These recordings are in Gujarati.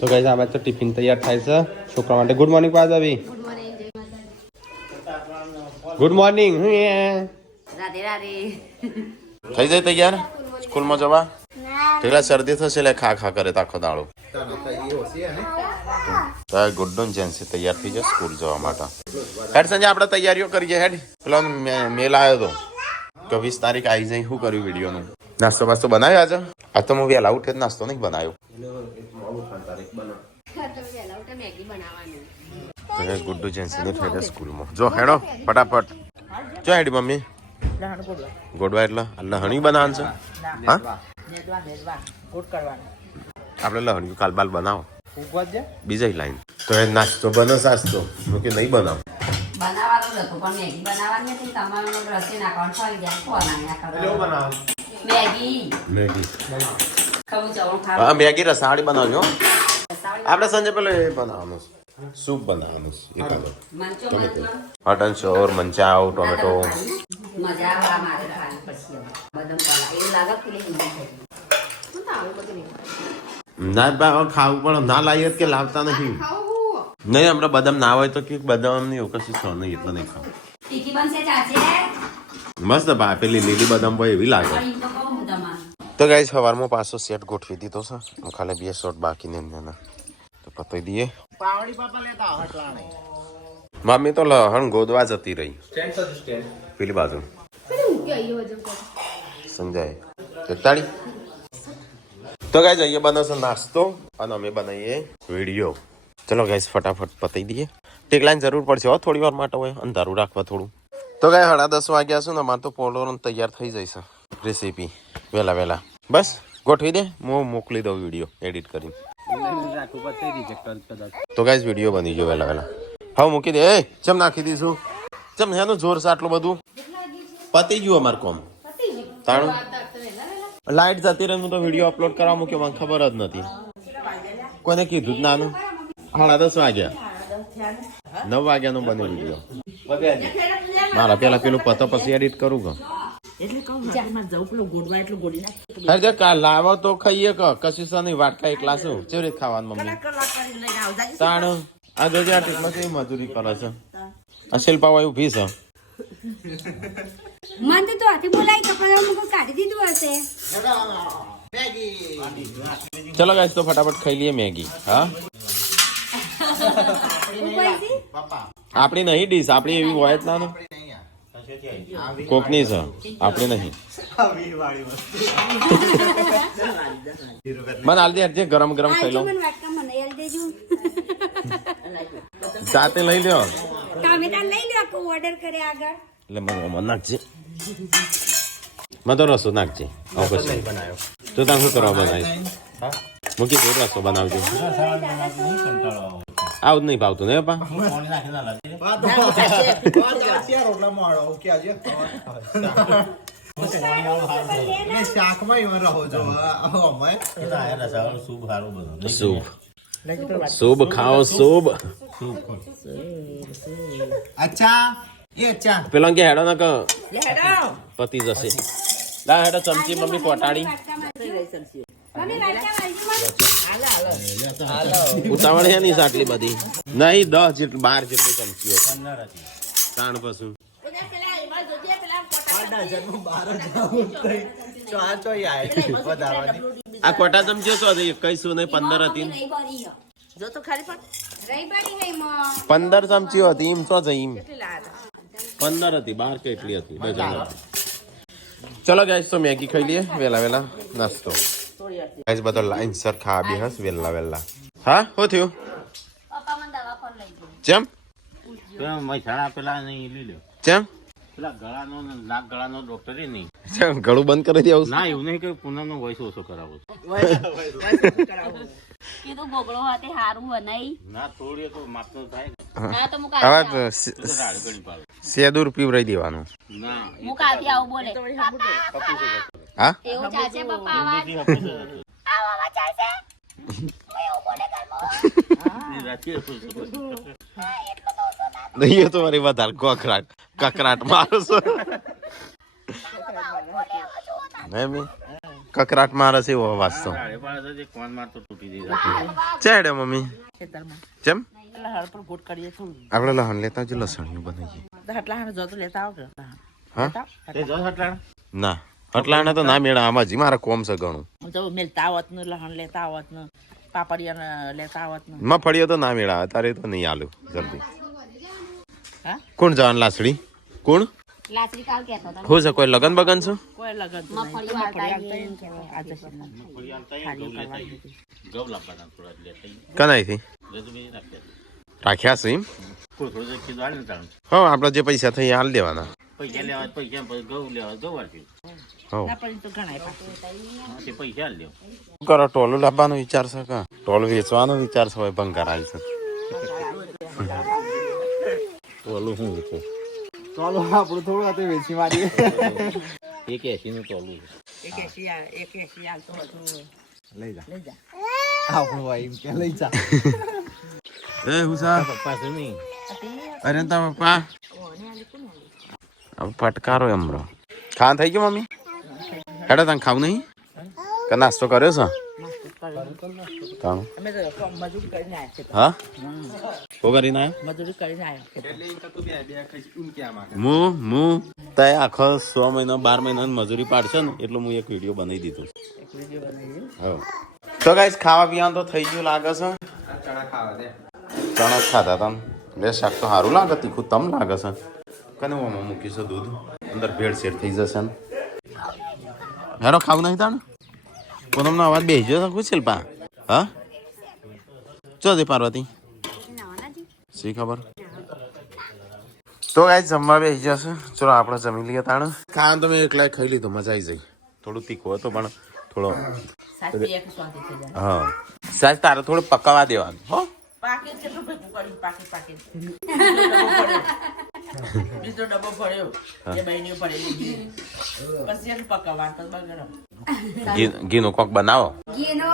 તો ગાઈસ આમાં તો ટિફિન તૈયાર થાય છે છોકરા માટે. ગુડ મોર્નિંગ પાજાવી. Good morning. રાધે રાધે. થઈ જાય તૈયાર સ્કૂલમાં જવા? પેલા શરદી થશે એટલે ખા ખા કરે આખો દાડો. ગુડ્ડુ જેન્સી તૈયાર થઈ જાય સ્કૂલ જવા માટે. હેડ સંજય આપણે તૈયારીઓ કરીએ. હેડ પેલો મેલ આવ્યો હતો કે 20 તારીખ આવી જાય. શું કર્યું વિડીયોનું? નાસ્તો બાસ્તો બનાવ્યો આજે? આ તો હું વહેલા ઉઠે નાસ્તો નહીં બનાવ્યો. ગુડ્ડુ જેન્સી નું થઈ જાય સ્કૂલમાં. જો હેડો ફટાફટ. જો હેડી મમ્મી ગોડવા એટલે લહણી બનાવવાનું છે. હા આપણે લહણી કાલ બાલ બનાવો બીજા લાઈન. તો એ નાસ્તો બનો સાસ્તો હું કે નહીં બનાવ બનાવવાનું હતું પણ મેગી બનાવવાની હતી. તમારે રસી નાખવાનું ફરી ગયા. મેગી હા મેગી રસાવાળી બનાવજો. આપણે સંજય પેલો એ બનાવવાનું સૂપ બનાવવાનું હટ એન્ડ શોર મંચાવ ટોમેટો. ના ખાવું પણ ના લાવીએ કે લાવતા નથી. નહીં હમણાં બદામ ના હોય તો કે બદામ નહીં એવું કશું ખાવ નહીં એટલે નહીં ખાવ. મસ્ત પેલી લીલી બદામ હોય એવી લાગે. તો ગાઈસ સવારમાં પાછો સેટ ગોઠવી દીધો છે. ખાલી 2 શોટ બાકી ને તો પતાવી દઈએ. મમ્મી તો લહણ ગોદવા જતી રહી પેલી બાજુ. સમજાય એકતાળી. તો ગાઈસ અહીંયા બનાવશે નાસ્તો અને અમે બનાવીએ વિડીયો. ચલો ગાઈસ ફટાફટ પતાવી દઈએ. ટેકલાઈન જરૂર પડશે હો થોડી વાર માટે હોય અંધારું રાખવા થોડું. તો ગાઈસ 10:30 વાગ્યા છે ને અમારે તો પોળો તૈયાર થઈ જશે રેસીપી વહેલા. બસ ગોઠવી દે હું મોકલી દઉં વિડીયો એડિટ કરીને. તો ગાઈસ વિડીયો બની ગયો વહેલા. હા મૂકી દે. ચમ નાખી દઈશું. ચમ એનું જોર છે આટલું બધું. પતી ગયું અમારું કોમ. તાણું લાઈટ જતી રહે હું તો વિડીયો અપલોડ કરવા મૂક્યો મને ખબર જ નથી. કોને કીધું જ નાનું. 10:30 વાગ્યા 9 વાગ્યાનો બને વિડીયો. મારા પેલા પેલું પતો પછી એડિટ કરું કે લાવો તો ખાઈએ કશું નહીં. વાટકા એકલા શું કેવી રીતે ખાવાનું મમ્મી? તાણ આ જોજે આ ટીકમાં કેવી મજૂરી કરે છે. આ શિલ્પા વાય ઉભી છે. મને તો આથી બોલાય કપડા મુકો કાઢી દીધું હશે. ચલો ગાઈસ તો ફટાફટ ખાઈ લઈએ મેગી. હા આપણી નહીં ડીશ આપણી એવી હોય જ ના કોકની છે આપણી નહીં. મને હાલ દે ગરમ ગરમ ખાઈ લો. જાતે લઈ લ્યો. ઓર્ડર કરે આગળ એટલે મને નાખજે. મને તો રસો નાખજે. પછી તો તમે શું કરવા બનાવીશ? મૂકી દો રસો બનાવજો. આવું જ નહીં ભાવતું ને પા. સૂપ ખાઓ સૂપ. પેલા કે હેડો ના પતી જશે. લા હેડો ચમચી મમ્મી કોટાડી. ઉતાવળ છે નહીં આટલી બધી નહીં. 10 જેટલી 12 જેટલી ચમચીઓ તાણ પછી આ કોટા ચમચીઓ શું હતી? 21 નહીં 15 હતી. 15 ચમચીઓ હતી એમ તો જઈ 15 હતી 12 કેટલી હતી ડઝન હતી. ચલો ગાઈસ તો મેગી ખાઈ લઈએ વેલા નાસ્તો. ગાઈસ બધો લાઈન સર ખા બી હસ વેલા. હા શું થયું? ચમ ચમ ગળું બંધ કરી દે. ના એવું નહીં કે પૂનમ નો વોઇસ ઓછો કરાવો. કીધું ગોગળો હાથે હારું બનાઈ ના થોડી તો માપનો થાય. ના તો મુકા સેદુર પીવરાઈ દેવાનું. ના મુકા આથી આવું બોલે. હા એવું ચાચે પપ્પા આવા ચાચે એવું બોલે ઘરમાં. નહીં તો મારી વધારે કકરાટ મારો છો. નહીં કકરાટ મારે છે એવો અવાજ તો ચેડે મમ્મી ચેમ આપણે લહણ લેતા જ લસણિયું બનાવીએ ના હટલાણે તો ના મેળા આમાં જી મારા કોમ છે ઘણું મફળીઓ તો ના મેળા તારે તો નહીં આલું જલ્દી કોણ જવાનું લાસડી કોણ હું છે કોઈ લગન બગન છું કનાઈથી રાખ્યા છે એમ હા આપડે જે પૈસા થઈ હાલ દેવાના કરો ટોલું લાવવાનો વિચાર છે કા ટોલું વેચવાનો વિચાર છે હોય ભંગાર આવી છે ટોલું શું વેચો ચાલો આપણું થોડું હતું વેચી મારીએ 180 નું ટોલું લઈ જા આપણું ભાઈ કે લઈ જા એ હુસા પપ્પા છે ની અરે તા પપ્પા अब फटकारो एमरो खान થઈ ગયું મમ્મી હેડો તને ખાવ નહીં કે નાસ્તો કર્યો છે કામ હા કો કરીને આયો મુ તય આખો 6 મહિના 12 મહિના મજૂરી પાડશે ને એટલે હું એક વિડિયો બનાવી દીધો હા તો ગાઈસ ખાવા પીવાનું તો થઈ ગયું લાગે છે ચણા ખાધા તમ બે શાક તો સારું લાગે તીખું તમ લાગે છે કને ઓમાં મૂકી છે દૂધ અંદર ભેળ શેર થઈ જશે ને હેરો ખાવું નહીં તાણ પૂનમનો અવાજ બેસી ગયો છે શિલ્પા હા ચો દે પાર્વતી શી ખબર તો ગાઈસ જમવા બેસી જશે ચલો આપણે જમી લઈએ તાણ ખાવાનું તમે એકલા ખાઈ લીધું મજા આવી જાય થોડું તીખું હતું પણ થોડો હા સાહેબ તારે થોડું પકાવવા દેવાનું હો બીજો ડબ્બો ભર્યો એ બહેનીઓ ભરેલી પછી એનું પકાવવાનું પછી બગડો ઘીનું કોક બનાવો ઘીનો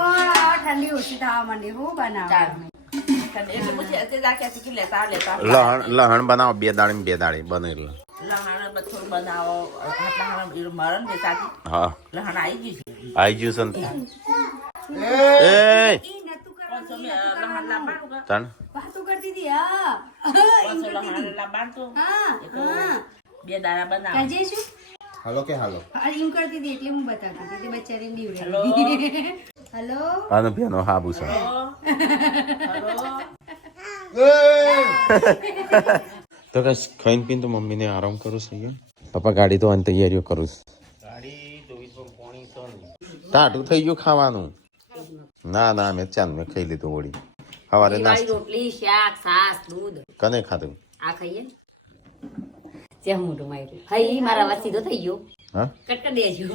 ઠંડી ઓછી થવા માંડી હું બનાવું લહણ બનાવો 2 દાડે બનેલું લહણ થોડું બનાવો મરણ બેસાતી હા લહણ આવી આવી ગયું ગયું છે લહણ લાવવાનું તણ વાતો કરતી હતી હા લહણ લાવવાનું તો 2 દાણા બનાવો કજે શું હાલો કે હાલો એમ કરતી હતી એટલે હું બતાવતી હતી બચારી નીવડે હેલો આનો પેનો હાબુ છે તો કઈ ખાઈને પીને તો મમ્મીને આરામ કરું છું પપ્પા ગાડી તો આની તૈયારીઓ કરું ટાટું થઈ ગયું ખાવાનું ના ના મેં ચાંદ મેં ખાઈ લીધું વળી સવારે નાસ્તો રોટલી શાક છાસ દૂધ કને ખાધું આ ખાઈએ જે મોટું માર્યું ખાઈ મારા વાત સીધો થઈ ગયો હા કટકટ દેજો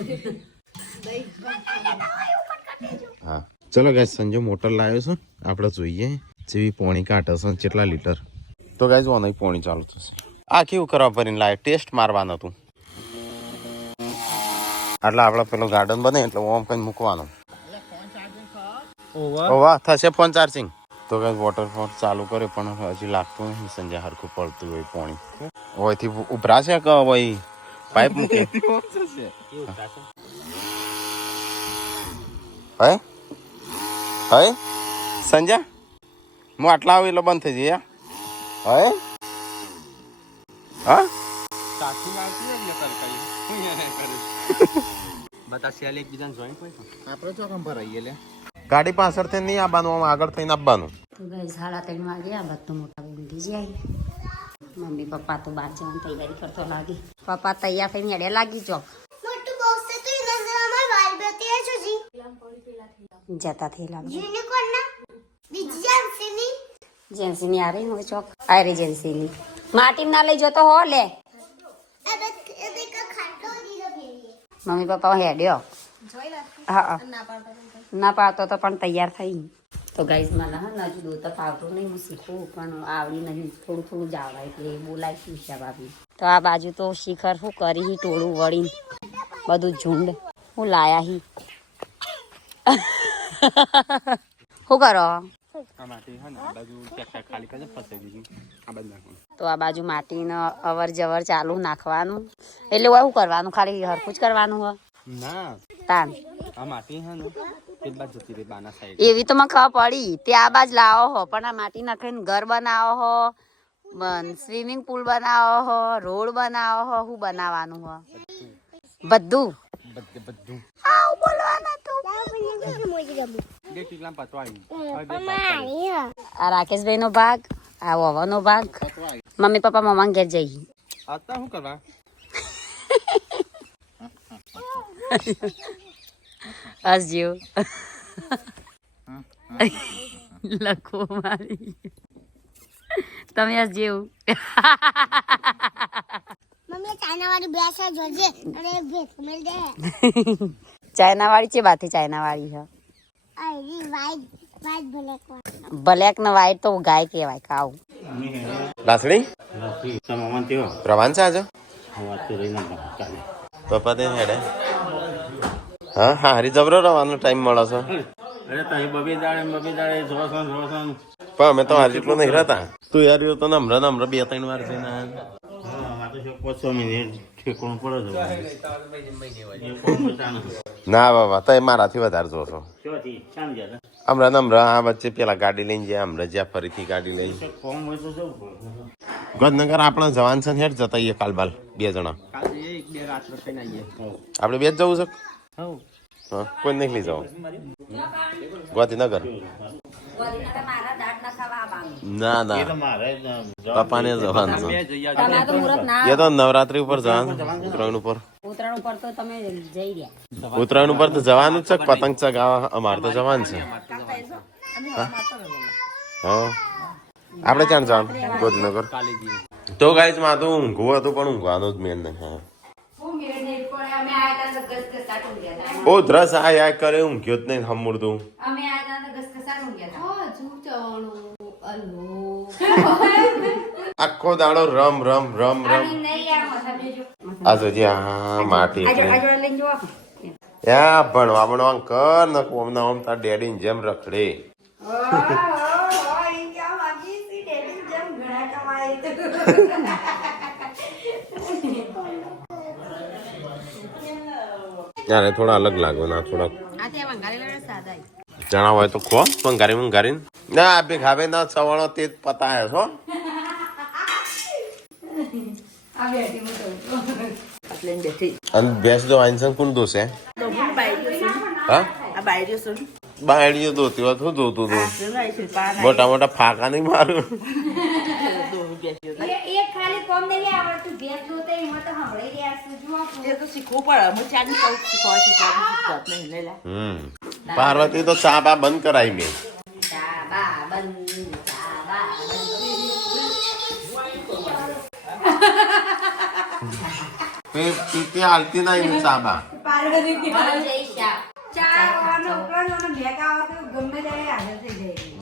હા ચલો ગાઈસ સંજુ મોટર લાવ્યો છે આપણે જોઈએ જેવી પોણી કાઢે છે કેટલા લીટર તો ગાઈસ ઓનઈ પોણી ચાલુ થશે આ કેવું કરવા પડીને લાવે ટેસ્ટ મારવાનું હતું એટલે આપણે પેલો ગાર્ડન બને એટલે ઓમ કઈ મૂકવાનો વાહ થશે ફોન ચાર્જિંગ તો કઈ વોટરફોલ ચાલુ કર્યો પણ હજી લાગતું નહીં સંજય હરખું પડતું હોય પોણી ઓયથી ઉભરા છે કે હોય પાઇપ મૂકે હે હે સંજય હું આટલા આવું એટલે બંધ થઈ જઈએ હે હા ગાડી પાછળથી નહીં આવવાનું આમ આગળ થઈને આવવાનું તો ગઈ 3:30 વાગે આ બધું મોટા ઊંધી જાય મમ્મી પપ્પા તો બહાર જવાની તૈયારી કરતો લાગી પપ્પા તૈયાર થઈને એડે લાગી ચોક મોટું બોક્સ છે તો એના અંદર અમાર વાલ બેતી છે જી જતા થયેલા યુનિકોર્ન ના બીજી જાનસીની જેન્સીની આ રહી હવે ચોક આ રહી જેન્સીની માટી ના લઈ જતો હો લે એ કા ખાટો દીલો ભેરી મમ્મી પપ્પા હેડ્યો હા ના પાડતો તો પણ તૈયાર થઈ તો ગાઈઝ મને હા હજુ દૂધ તો પાવતું નહીં હું શીખું પણ આવડી નહીં થોડું થોડું જ આવડે એટલે બોલાય શીખ્યા ભાભી તો આ બાજુ તો શિખર શું કરી ટોળું વળીને બધું ઝુંડ હું લાયા હી શું કરો તો આ બાજુ માટીને અવર જવર ચાલુ નાખવાનું એટલે શું કરવાનું ખાલી હરખું જ કરવાનું હોય ના તાન આ માટી હે ને તે બાદ જતી રહી બાના સાઈડ. એવી તો મને ખબર પડી તે આ બાજ લાવો હો પણ આ માટી નાખીને ઘર બનાવો હો સ્વિમિંગ પુલ બનાવો હો રોડ બનાવો હો શું બનાવવાનું હો બધું બધું આવું બોલવાના તું બે ટીકલા પતવાઈ આ રાકેશભાઈ નો ભાગ આ વવાનો ભાગ મમ્મી પપ્પા મમ્મા ઘેર જઈ આતા શું કરવા હસજો લખો મારી તમે હસજો મમ્મી ચાઇના વાળી બેસા જોજે અને એક ભેટ મેલ દે ચાઇના વાળી છે બાથી ચાઇના વાળી છે આઈ વાઈટ વાઈટ બ્લેક બ્લેક ને વ્હાઈટ તો ગાય કહેવાય કાવ લાસડી મામા તેઓ પ્રવાન છે આજે વાત રહી ના ચાલે પપ્પા તે હેડે હા હા હરી જબરો રવાનો ટાઈમ મળે છે અરે તઈ બબે દાડે જોસન પણ અમે તો હાલ જેટલો નહીં રહેતા તું યાર તો નમ્ર 2-3 વાર છે ને હા આ તો 5 મિનિટ ઠેકોણ પડે ના બાબા તો મારાથી વધારે જોશો છે શામ ગયા હમણાં નમ્ર આ વચ્ચે પેલા ગાડી લઈને જાય હમણાં જ્યાં ફરીથી ગાડી લઈ કોમ હોય તો જવું ગોધનગર આપણા જવાન છે હેડ જતા આવીએ કાલબાલ 2 જણા કાલે એક બે રાત રખાઈને આવીએ આપણે 2 જ જવું છે હવ હા કોઈ નહીં લઈ જાઓ ગોધીનગર ના ના પપ્પાને જવાનું છે એ તો નવરાત્રી ઉપર જવાનું ઉત્તરાયણ ઉપર ઉત્તરાયણ ઉપર તો તમે જઈ રહ્યા ઉત્તરાયણ ઉપર તો જવાનું જ છે પતંગ ચગાવવા અમારે તો જવાનું છે હા આપણે ક્યાં જવાનું ગોધીનગર તો ગાઈસ માં તો ઊંઘવું હતું પણ ઊંઘવાનું જ મેન નહીં હા ઓ ધ્રસ આ કરે ઊંઘ્યો જ નહીં હમુરતું આખો દાડો રમ આ જોજે હા માટી યા ભણવા કર ને કોમ ના ઓમ તાર ડેડી જેમ રખડે યાર થોડા અલગ લાગો ના થોડા ચણા હોય તો ખો મંગારી ના આપી ખાવે ના સવાણો તે જ પતા હે છો અને ભેંસ તો આઈન કોણ દોશે હા બાયડીઓ દોતી હોત શું દોતું તું મોટા મોટા ફાકા નહીં મારું પાર્વતી તો ચા બા બંધ કરાવી મેં પીતી હાલતી નહીં ચા બા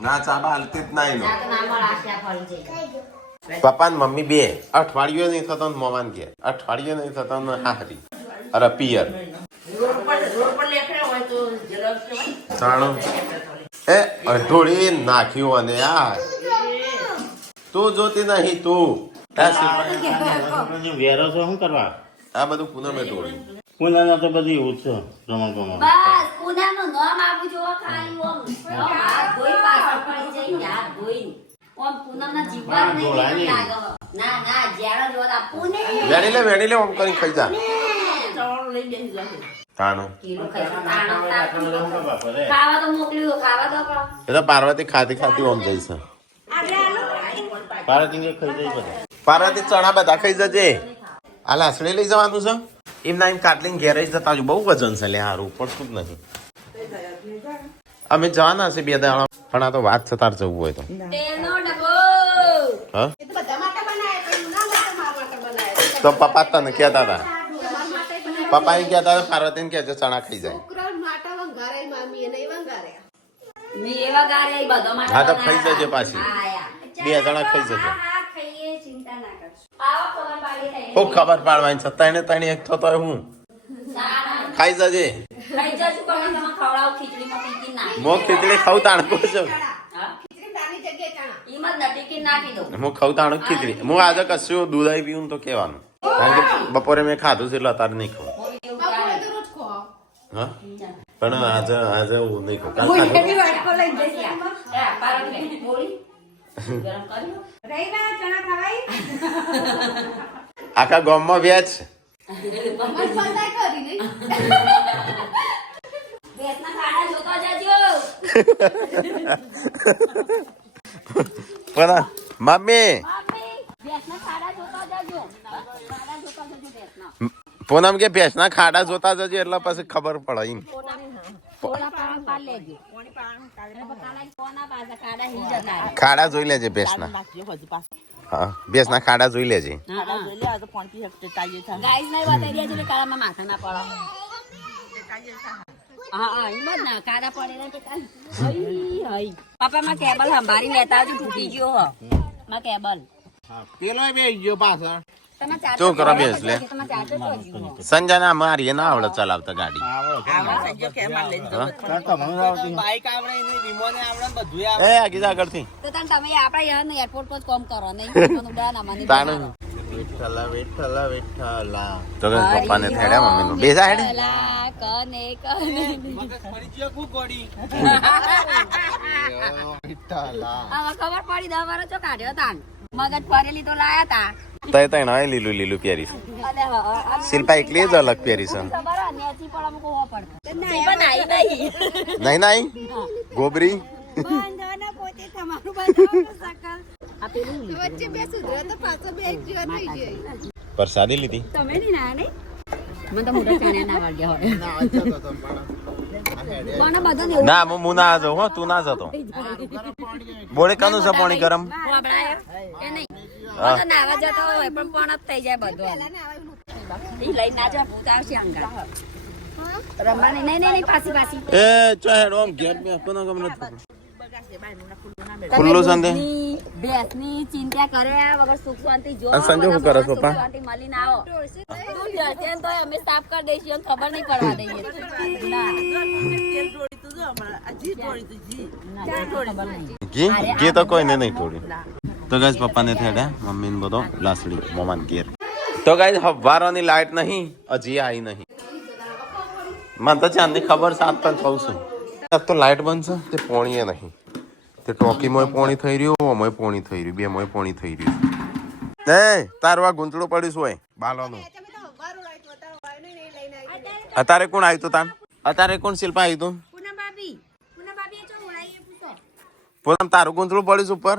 ના ચા બા હાલતી જ નહીં પપ્પા ને મમ્મી બે અઠવાડિયું નહીં થતો મોમાન કે અઠવાડિયું નહીં થતો હારી અરે પિયર એ અઢોળી નાખ્યું અને યાર તું જોતી નહીં તું વેરો છો શું કરવા આ બધું પૂનમે ઢોળી પુના તો બધી એવું જ છે રમણ પ્રમાણ બસ પુનાનું નામ આપું જોવા ખાલી ઓમ હાથ ધોઈ પાછળ પડી જઈ હાથ ધોઈ ઓમ પૂનમના જીવવા નહીં લાગે ના જ્યાર જોતા પુને વેડી લે ઓમ કરીને ખાઈ જા તાણું ખાવા તો મોકલ્યું ખાવા તો એ તો પાર્વતી ખાતી ઓમ જઈશ પાર્વતી ખાઈ જાય બધા પાર્વતી ચણા બધા ખાઈ જજે આ લાસડી લઈ જવાનું છે એમના એમ કાટલીને ઘેર જ જતા બહુ વજન છે લે હારું પડતું જ નથી અમે જવાના છે 2 દાડા પણ આ તો વાત છે તાર જવું હોય તો તેનો ડબ્બો હા તો પપ્પા તને કહેતા હતા પપ્પા એમ કહેતા હતા પાર્વતીને કહે છે ચણા ખાઈ જાય મે એવા ગારે બધો માટે હા તો ખાઈ જજે પાછી આયા 2 જણા ખાઈ જજે ખાઈએ ચિંતા ના કરશો આવો કોલમ પાડી થઈ ખૂબ ખબર પાડવાની છે તને એક થતો હોય હું ખાઈ જજે ખાઈ જશું પણ તમે ખવડાવ ખીચડીમાં પીકી ના મો ખીચડી ખાવ તાણ કહું છું ઈમત નટીકી નાખી દો હું ખાવ તાણ ખીચડી હું આજે કશું દૂધ આવી પીવું તો કહેવાનું કારણ કે બપોરે મેં ખાધું છે એટલે અત્યારે નહીં ખાવું હા પણ આજે હું નહીં ખાઉં. કાલ હું ખાધું. એવી વાટકો લઈને જઈશ યાર. યા, પારો લે, બોળી. ગરમ કર્યું. આખા ગામમાં વેચ ભેંસના ખાડા જોતા જજો. પણ મમ્મી મમ્મી, ભેંસના ખાડા જોતા જજો. ખાડા જોતા જજો ભેંસના. પૂનમ કે ભેંસના ખાડા જોતા જજો એટલે પછી ખબર પડે એમ. થોડા પાણી પાડ લેજો. કોના પાસે ખાડા હી જતા રહે. ખાડા જોઈ લેજે ભેંસના. નાખજો હજુ પાછું. હા ભેંસના ખાડા જોઈ લેજે. ખાડા જોઈ લે, આ તો ફોનથી હેક્ટર ચાલીએ થાય. ગાઈસ નહીં બતાવી રહ્યા છે એટલે કાળામાં માથા ના પડે. હા હા એમ જ ના કાળા પડે ને કે કાલ હઈ હઈ પાપા માં કેબલ સંભાળી લેતા હજુ તૂટી ગયો હો માં કેબલ પેલો બે ગયો પાછળ. તમે ચાર્જર શું કરો બેસ લે? તમે ચાર્જર તો હજુ હો. સંજના મારી ના આવડે ચલાવતા ગાડી. આવડે સંજય કેમ આ લઈને જવું? બાઈક આવડે, એની વિમોને આવડે, બધું આવડે. એ આગળ આગળથી તો તમે આપડા યાર એરપોર્ટ પર કોમ કરો નહીં મને ઉડા ના મને તાણું વિઠ્ઠલા વિઠ્ઠલા વિઠ્ઠલા તો કે પપ્પાને થેડ્યા મમ્મીનું બેસા હેડે કને કને ફરી ગયો કુ ગોડી. આમાં ખબર પડી 10 વર્ષ ચો કાઢ્યો તાન મગજ ફરેલી તો લાયા તા તય તય ના લીલું લીલું પહેરી અને શિલ્પા એકલી જ અલગ પહેરી છે ખબર આ નેચી પણ અમુક હોવા પડતો શિલ્પા નાઈ નહીં નહીં નહીં ગોબરી બાંધવાના પોતે તમારું બાંધવાનું સકલ આ પેલું વચ્ચે બે સુધરો તો પાછો બે એક જેવા થઈ જાય પ્રસાદી લીધી તમે ની ના નહીં મને તો મોટા ચાણ્યા ના વાગ્યા હોય મને બધું એવું ના હું ના જાઉં હો તું ના જતો બોલે કાનું છે પાણી ગરમ વાબડાય એ નહીં તો નાવા જતો હોય પણ પણ જ થઈ જાય બધું ઈ લઈ ના જા ભૂત આવશે અંગા રમવાની નહીં પાછી પાછી એ ચાહેડો આમ ઘેર બે કોનો ગમ નથી ખુલ્લું સંદે ભેંસની ચિંતા કર્યા વગર સુખ શાંતિ જો અને સંજય શું કરે છે, પપ્પા? શાંતિ મળીને આવો તું જશે તો અમે સાફ કરી દઈશું અને ખબર નહીં પડવા દઈએ ના તેલ ઢોળી તું જો હમણાં. આ જી ઢોળી તું જી. ખબર નહીં ઘી ઘી તો કોઈને નહીં થોડી તો ગાઈસ પપ્પાને થેડ્યા મમ્મીને બધો લાસડી મોમાન ઘેર તો ગાઈસ હવારોની લાઈટ નહીં હજી આવી નહીં મને તો ચાંદની ખબર 7 પણ કહું છું આજ તો લાઈટ બંધ છે તે પોણીએ નહીં તે ટોકીમાં પોણી થઈ રહ્યું ઓમાં પોણી થઈ રહ્યું બે મોય પોણી થઈ રહ્યું એ તારું આ ગુંચડું પડ્યું શું હોય બાલોનું અત્યારે કોણ આવ્યું તું તાન અત્યારે કોણ શિલ્પા આવ્યું તું પૂનમ ભાભી ચો ઉડાઈ પૂછો પોતામ તારું ગુંચડું પડ્યું છે ઉપર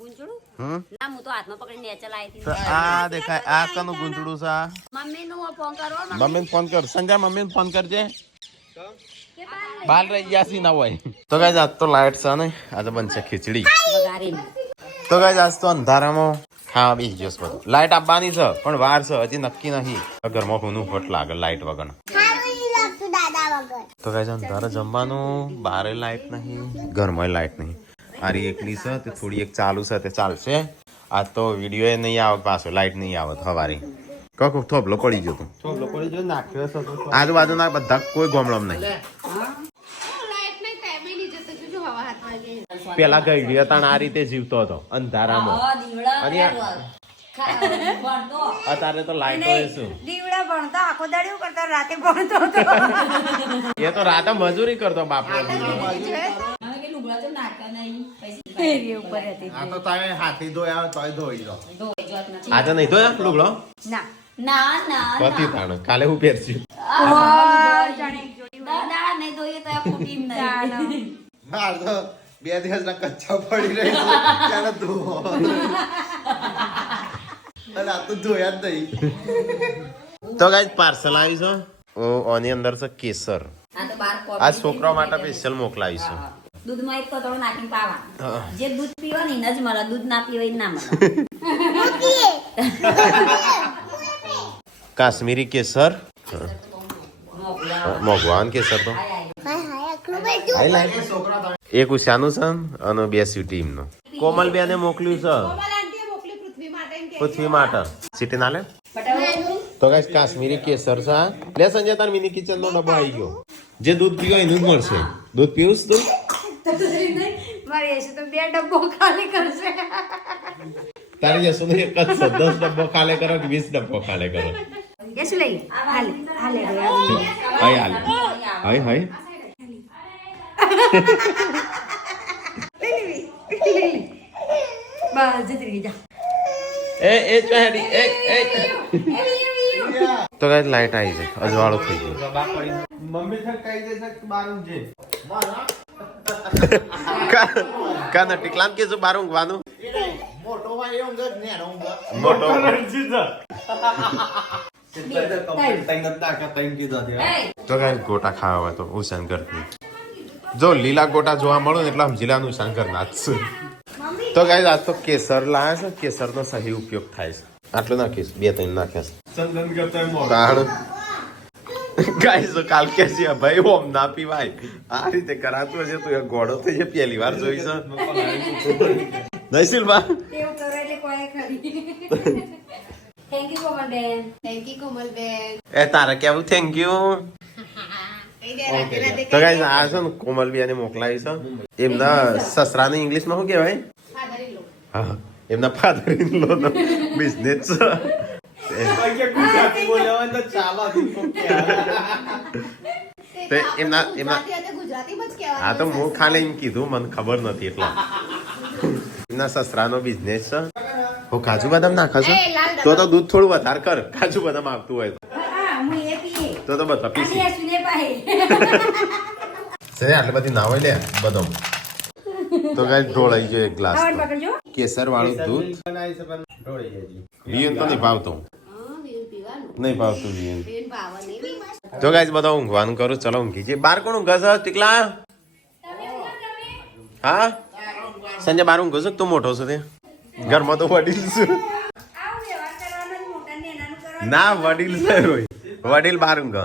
ગુંજડું હમ ના હું તો હાથમાં પકડીને નેચે લાવી તો હતી આ દેખાય આ કનું ગુંચડું છે આ મમ્મી નું ફોન કરો મમ્મીને ફોન કર સંજય મમ્મીને ફોન કરજે બાલ રહી ગયા છે ના હોય તો ગાઈસ આજ તો લાઈટ છે ને આજે બનશે ખીચડી વગારીને તો ગાઈસ આજ તો અંધારામાં ખાવા બેસી જશે બધું લાઈટ આપવાની છે પણ વાર છે હજી નક્કી નહીં ઘરમાં કોનું હોટ લાગે લાઈટ વગર સારું નહીં લાગતું દાદા વગર. તો ગાઈસ અંધારે જમવાનું બારે લાઈટ નહીં ઘરમાં લાઈટ નહીં આરી એકલી છે તે થોડી એક ચાલુ છે તે ચાલશે આજ તો વિડીયો નહીં આવે પાછો લાઈટ નહીં આવત હવારી કકો થોભલો પડી ગયો તું થોભલો પડી ગયો નાખ્યો છે તો આજુબાજુના બધા કોઈ ગોમડમ નહીં પેલા ગઈ હતા આ રીતે જીવતો હતો અંધારામાં અને ભણતો અત્યારે તો લાઈટ હોય શું દીવડા ભણતો આખો દાડી કરતો રાતે ભણતો હતો એ તો રાતે મજૂરી કરતો બાપડો હવે કે લુગડા તો નાખતા નહીં પૈસા ફેરી ઉપર હતી આ તો તારે હાથી ધોયા તોય ધોઈ દો ધોઈ જોત નથી આજે નહીં તો લુગડો ના ના ના પતિ તાણ કાલે હું પહેરશું દાદા નહીં ધોઈએ તો આ ફૂટી નહીં હા તો 2 દિવસના કચ્ચા પડી રહી છે ત્યારે ધોવો અને આ તો ધોયા જ નહીં તો ગાઈસ પાર્સલ આવી છે ઓની અંદર છે કેસર આ તો બાર કોટ આ છોકરા માટે સ્પેશિયલ મોકલાવીશું દૂધમાં એક કોતરો નાખીને પાવા જે દૂધ પીવા ને જ મળે દૂધ ના પીવા એ ના મળે કાશ્મીરી કેસર મોગવાન કેસર તો હાય હાય આટલું બધું. આઈ લાઈક એક ઉષાનું છે અને 2 સ્વીટી એમનો કોમલ બેને મોકલ્યું છે પૃથ્વી માટે સિટી ના લે તો ગાઈસ કાશ્મીરી કેસર છે લે સંજય તાર મિની કિચન નો ડબ્બો આવી ગયો જે દૂધ પીવો એનું જ મળશે દૂધ પીવું તું મારે છે તો 2 ડબ્બો ખાલી કરશે તારી જશો તો એક જ છે 10 ડબ્બો ખાલે કરો કે 20 ડબ્બો ખાલે કરો એ શું લઈ હાલે હાલે અહીં હાલ હાય હાય બસ જતી રહી જા એ ચાડી એ તો ગાઈસ લાઈટ આવી છે અજવાળો થઈ ગયો મમ્મી થકાઈ જશે બાર ઊંઘે કાના ટીકલામ કે જો બાર ઊંઘવાનું મોટો ભાઈ ઊંઘે જ ને ઊંઘે મોટો તો ગાઈસ ગોટા ખાવા હોય તો ઉશાન કરતી જો લીલા ગોટા જોવા મળે ને એટલે સમજીલાનું ઉશાન કર નાખશું તો ગાઈસ આજ તો કેસર લાયા છે કેસરનો સહી ઉપયોગ થાય છે આટલું નાખીશ 2-3 નાખ્યા છે ચંદન કરતા કારણ ગાઈસ તો કાલ કે છે ભાઈ ઓમ ના પીવાય આ રીતે કરાતું હશે તો એ ગોળો થઈ જાય પહેલી વાર જોઈ છે નહીં સિલ્વા એવું કરો એટલે કોઈ ખરી thank you Komalben thank you Komalben એ તારે કેવું થેન્ક યુ તો ગાઈસ આ છે ને કોમલબેને મોકલાવી છે એમના સસરાને ઇંગ્લિશમાં શું કહેવાય હા એમના ફાધર ઇન લો નો બિઝનેસ છે ગુજરાતી બોલ્યા તો ચાલો તો એમના હા તો હું ખાલી એમ કીધું મને ખબર નથી એટલે એમના સસરાનો બિઝનેસ છે હું કાજુ બદામ નાખે છે તો દૂધ થોડું વધારે કર કાજુ બદામ આવતું હોય તો બધા પીસી આટલી બધી ના હોય લે બદામ તો ગાય ઢોળાઈ ગયો એક ગ્લાસ કેસર વાળું દૂધ બનાવી છે પણ ઢોળી જાય વિયન તો નહીં ભાવતો નહીં ભાવતું વિયન તો ગાય બધા ઊંઘવાનું કરું ચલો ઊંઘી છે બાર કોણ ઊંઘે છે ટીકલા હા સંજય બાર ઊંઘો છો તું મોટો છો તે ઘરમાં તો વડીલ છું ના વડીલ છે વડીલ બાર ઊંઘે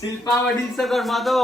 શિલ્પા વડીલ સગર માં તો